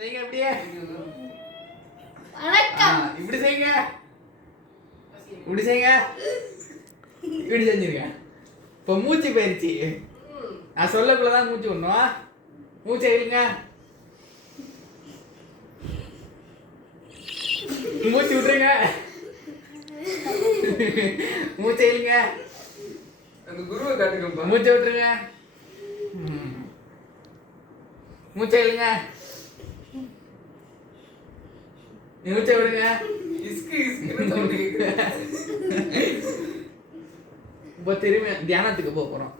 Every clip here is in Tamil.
செய்யுங்க அப்படியே. வணக்கம். இப்படி செய்யுங்க. இப்படி செய்யுங்க. இப்படி செஞ்சிருங்க. இப்போ மூச்சு பயிற்சி. நான் சொல்லக்குள்ளதான் மூச்சு விடணும். மூச்சை இழுங்க. மூச்சு விட்டுருங்க. மூச்சை இழுங்க. அந்த குருவை காட்டுங்கப்பா. மூச்சை விட்டுருங்க. மூச்சை இழுங்க. மூச்சை விடுங்க. இஸ்கு இஸ்குன்னு சவுண்ட் கேக்குது. இப்போ திரும்பி தியானத்துக்கு போக போறோம்.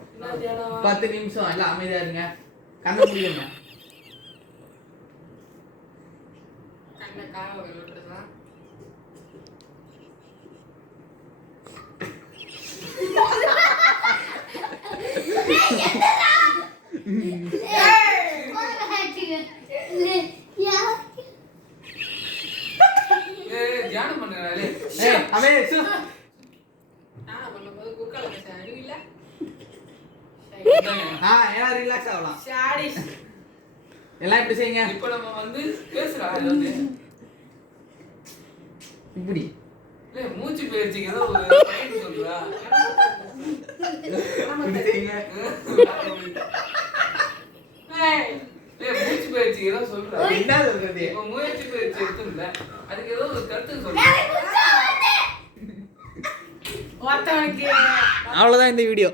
10 நிமிஷம் எல்லாம் அமைதியா இருங்க. கண்ணை மூடிடுங்க. கண்ணை காவ விட்டுறதா. தியானம் பண்ணுறாளே. அமைதி சு. நான் பண்ணும்போது குறுக்கால பேச அறிவில்ல. எல்லாம் ரிலாக்ஸ் ஆகலாம். ஷாடிஷ். எல்லாம் இப்படி செய்யுங்க. இப்போ நம்ம வந்து பேசுறா ஏதாவது. இப்படி. இல்ல மூச்சு பயிற்சிக்கு ஏதோ ஒரு பாயிண்ட் சொல்றா. இப்படி செய்யுங்க. மூச்சு பயிற்சி ஏதோ சொல்றா. என்ன சொல்றது? இப்போ மூச்சு பயிற்சி எடுத்துல அதுக்கு ஏதோ ஒரு கருத்து சொல்றா. ஒருத்தவனுக்கு அவ்வளவுதான் இந்த வீடியோ.